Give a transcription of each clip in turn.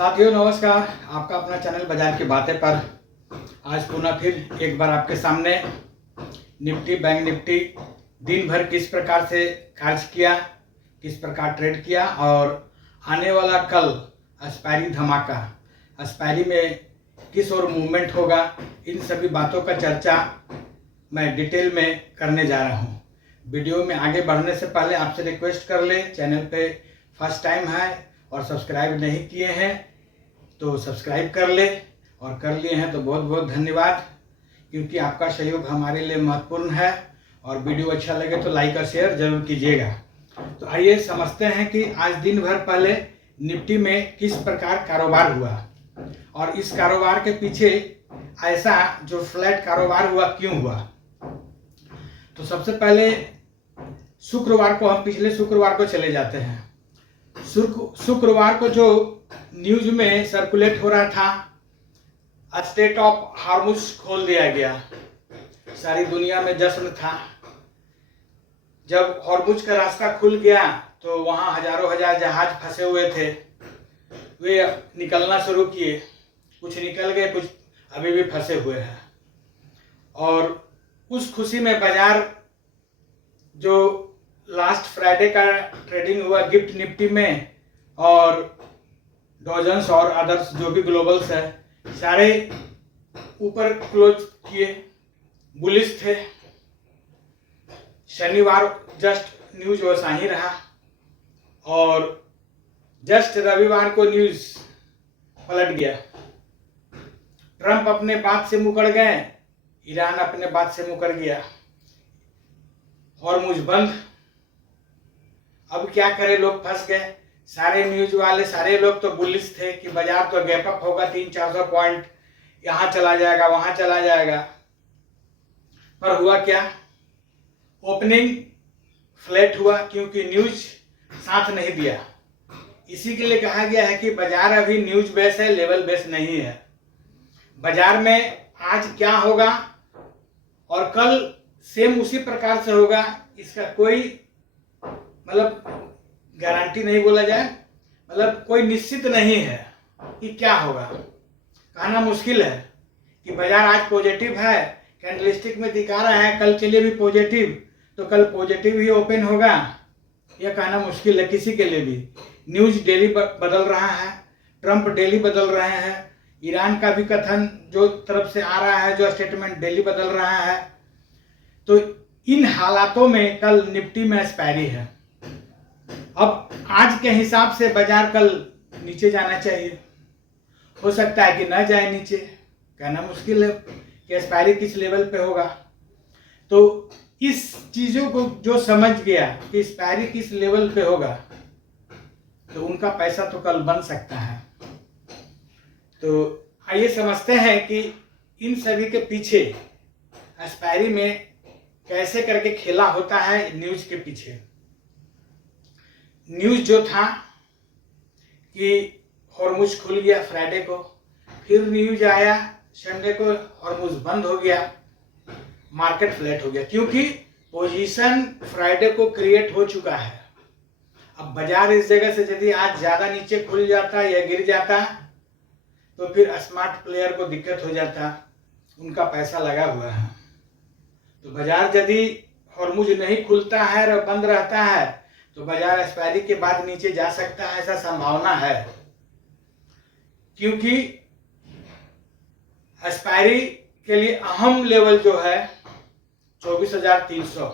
साथियों नमस्कार, आपका अपना चैनल बाजार की बातें पर आज पुनः फिर एक बार आपके सामने निफ्टी बैंक निफ्टी दिन भर किस प्रकार से कार्य किया, किस प्रकार ट्रेड किया और आने वाला कल एक्सपायरी धमाका, एक्सपायरी में किस और मूवमेंट होगा, इन सभी बातों का चर्चा मैं डिटेल में करने जा रहा हूँ। वीडियो में आगे बढ़ने से पहले आपसे रिक्वेस्ट कर ले, चैनल पे फर्स्ट टाइम है और सब्सक्राइब नहीं किए हैं तो सब्सक्राइब कर ले, और कर लिए हैं तो बहुत बहुत धन्यवाद, क्योंकि आपका सहयोग हमारे लिए महत्वपूर्ण है। और वीडियो अच्छा लगे तो लाइक और शेयर जरूर कीजिएगा। तो आइए समझते हैं कि आज दिन भर पहले निफ्टी में किस प्रकार कारोबार हुआ और इस कारोबार के पीछे ऐसा जो फ्लैट कारोबार हुआ क्यों हुआ। तो सबसे पहले शुक्रवार को, हम पिछले शुक्रवार को चले जाते हैं। शुक्रवार को जो न्यूज में सर्कुलेट हो रहा था, स्टेट ऑफ हॉर्मुज खोल दिया गया, सारी दुनिया में जश्न था। जब हॉर्मुज का रास्ता खुल गया तो वहां हजारों हजार जहाज फंसे हुए थे, वे निकलना शुरू किए, कुछ निकल गए, कुछ अभी भी फंसे हुए हैं। और उस खुशी में बाजार जो लास्ट फ्राइडे का ट्रेडिंग हुआ गिफ्ट निफ्टी में और डॉजन्स और अदर्स जो भी ग्लोबल्स है, सारे ऊपर क्लोज किए, बुलिश थे। शनिवार जस्ट न्यूज वैसा ही रहा और जस्ट रविवार को न्यूज पलट गया। ट्रंप अपने बात से मुकर गए, ईरान अपने बात से मुकर गया, हॉर्मुज बंद। अब क्या करे, लोग फंस गए। सारे न्यूज वाले, सारे लोग तो बुलिश थे कि बाजार तो गैप अप होगा, 300-400 पॉइंट यहां चला जाएगा, वहां चला जाएगा। पर हुआ क्या, ओपनिंग फ्लैट हुआ क्योंकि न्यूज साथ नहीं दिया। इसी के लिए कहा गया है कि बाजार अभी न्यूज बेस है, लेवल बेस नहीं है। बाजार में आज क्या होगा और कल सेम उसी प्रकार से होगा, इसका कोई गारंटी नहीं बोला जाए, कोई निश्चित नहीं है कि क्या होगा। कहना मुश्किल है कि बाजार आज पॉजिटिव है, कैंडलस्टिक में दिखा रहा है कल के लिए भी पॉजिटिव, तो कल पॉजिटिव ही ओपन होगा, यह कहना मुश्किल है किसी के लिए भी। न्यूज डेली बदल रहा है, ट्रंप डेली बदल रहे हैं, ईरान का भी कथन जो तरफ से आ रहा है, जो स्टेटमेंट डेली बदल रहा है। तो इन हालातों में कल निफ्टी में एक्सपायरी है। अब आज के हिसाब से बाजार कल नीचे जाना चाहिए, हो सकता है कि ना जाए नीचे, कहना मुश्किल है कि एक्सपायरी किस लेवल पे होगा। तो इस चीजों को जो समझ गया कि एक्सपायरी किस लेवल पे होगा, तो उनका पैसा तो कल बन सकता है। तो आइए समझते हैं कि इन सभी के पीछे एक्सपायरी में कैसे करके खेला होता है। न्यूज के पीछे न्यूज जो था कि हॉर्मुज खुल गया फ्राइडे को, फिर न्यूज आया संडे को हॉर्मुज बंद हो गया, मार्केट फ्लैट हो गया, क्योंकि पोजीशन फ्राइडे को क्रिएट हो चुका है। अब बाजार इस जगह से यदि आज ज्यादा नीचे खुल जाता या गिर जाता तो फिर स्मार्ट प्लेयर को दिक्कत हो जाता, उनका पैसा लगा हुआ है। तो बाजार यदि हॉर्मुज नहीं खुलता है और बंद रहता है तो बाजार एक्सपायरी के बाद नीचे जा सकता है, ऐसा संभावना है। क्योंकि एक्सपायरी के लिए अहम लेवल जो है 24,300,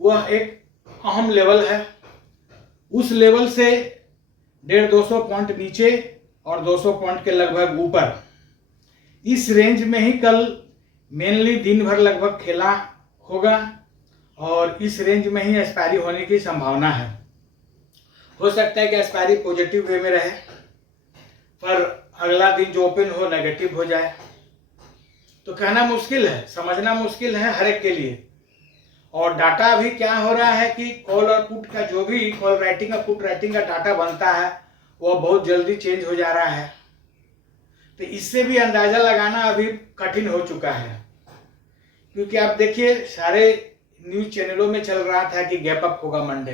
वह एक अहम लेवल है। उस लेवल से 150-200 पॉइंट नीचे और 200 पॉइंट के लगभग ऊपर, इस रेंज में ही कल मेनली दिन भर लगभग खेला होगा और इस रेंज में ही एक्सपायरी होने की संभावना है। हो सकता है कि एक्सपायरी पॉजिटिव वे में रहे, पर अगला दिन जो ओपन हो नेगेटिव हो जाए। तो कहना मुश्किल है, समझना मुश्किल है हर एक के लिए। और डाटा अभी क्या हो रहा है कि कॉल और पुट का, जो भी कॉल राइटिंग का पुट राइटिंग का डाटा बनता है वह बहुत जल्दी चेंज हो जा रहा है। तो इससे भी अंदाजा लगाना अभी कठिन हो चुका है, क्योंकि आप देखिए सारे न्यूज चैनलों में चल रहा था कि गैप अप होगा मंडे,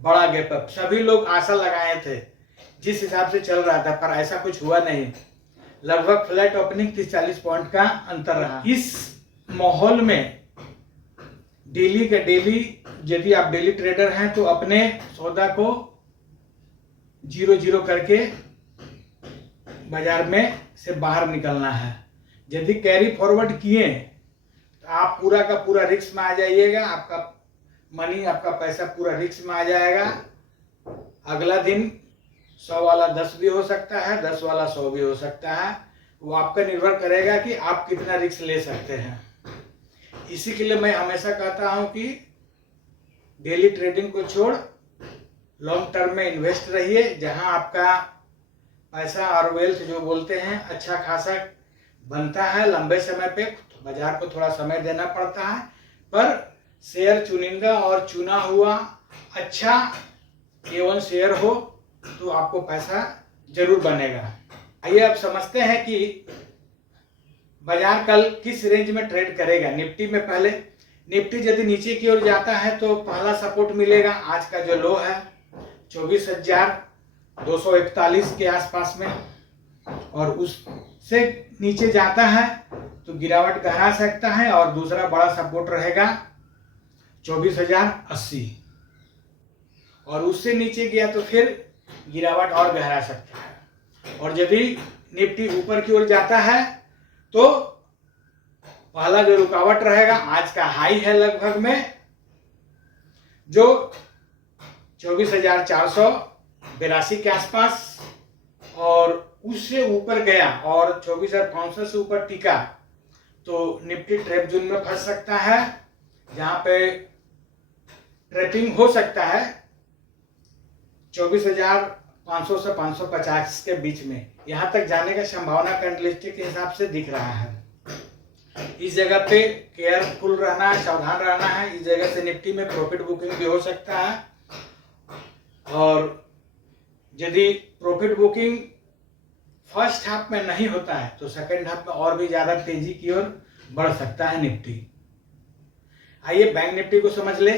बड़ा गैप अप, सभी लोग आशा लगाए थे। जिस हिसाब से चल रहा था, पर ऐसा कुछ हुआ नहीं। लगभग फ्लैट ओपनिंग 30-40 पॉइंट का अंतर रहा। इस माहौल में डेली का डेली, यदि आप डेली ट्रेडर हैं तो अपने सौदा को 0-0 करके बाजार में से बाहर निकलना है। यदि कैरी फॉरवर्ड किए तो आप पूरा का पूरा रिस्क में आ जाइएगा, आपका मनी, आपका पैसा पूरा रिस्क में आ जाएगा। अगला दिन 100 वाला 10 भी हो सकता है, 10 वाला 100 भी हो सकता है। वो आपका निर्भर करेगा कि आप कितना रिस्क ले सकते हैं। इसी के लिए मैं हमेशा कहता हूं कि डेली ट्रेडिंग को छोड़ लॉन्ग टर्म में इन्वेस्ट रहिए, जहां आपका पैसा और वेल्थ जो बोलते हैं अच्छा खासा बनता है लंबे समय पे। बाजार को थोड़ा समय देना पड़ता है, पर शेयर चुनिंदा और चुना हुआ अच्छा A1 शेयर हो तो आपको पैसा जरूर बनेगा। आइए अब समझते हैं कि बाजार कल किस रेंज में ट्रेड करेगा। निफ्टी में पहले निफ्टी यदि नीचे की ओर जाता है तो पहला सपोर्ट मिलेगा आज का जो लो है 24,241 के आसपास में, और उससे नीचे जाता है तो गिरावट गहरा सकता है। और दूसरा बड़ा सपोर्ट रहेगा 24,080, और उससे नीचे गया तो फिर गिरावट और गहरा सकता है। और यदि निफ्टी ऊपर की ओर जाता है तो पहला जो रुकावट रहेगा आज का हाई है लगभग में जो 24,482 के आसपास, और उससे ऊपर गया और 24,500 से ऊपर टिका तो निफ्टी ट्रैप जोन में फंस सकता है, जहां पे ट्रैपिंग हो सकता है 24,500 से 550 के बीच में। यहां तक जाने का संभावना कैंडलस्टिक के हिसाब से दिख रहा है। इस जगह पे केयरफुल रहना है, सावधान रहना है। इस जगह से निफ्टी में प्रॉफिट बुकिंग भी हो सकता है, और यदि प्रॉफिट बुकिंग फर्स्ट हाफ में नहीं होता है तो सेकंड हाफ में और भी ज्यादा तेजी की ओर बढ़ सकता है निफ्टी। आइए बैंक निफ्टी को समझ ले।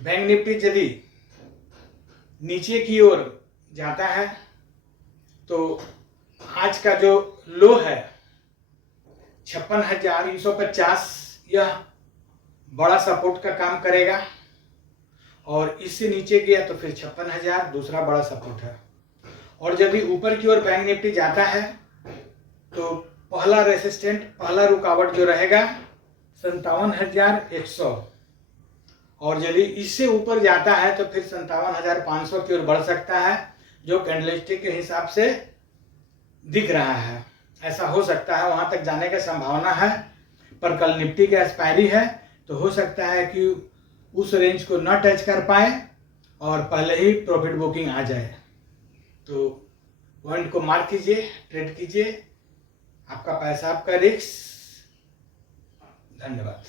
बैंक निफ्टी यदि नीचे की ओर जाता है तो आज का जो लो है 56,350, यह बड़ा सपोर्ट का काम करेगा, और इससे नीचे गया तो फिर 56,000 दूसरा बड़ा सपोर्ट है। और यदि ऊपर की ओर बैंक निफ्टी जाता है तो पहला रेसिस्टेंट, पहला रुकावट जो रहेगा 57,100, और यदि इससे ऊपर जाता है तो फिर 57,500 की ओर बढ़ सकता है, जो कैंडलस्टिक के हिसाब से दिख रहा है। ऐसा हो सकता है, वहां तक जाने का संभावना है, पर कल निफ्टी का एक्सपायरी है तो हो सकता है कि उस रेंज को न टच कर पाए और पहले ही प्रॉफिट बुकिंग आ जाए। तो पॉइंट को मार्क कीजिए, ट्रेड कीजिए, आपका पैसा आपका रिस्क। धन्यवाद।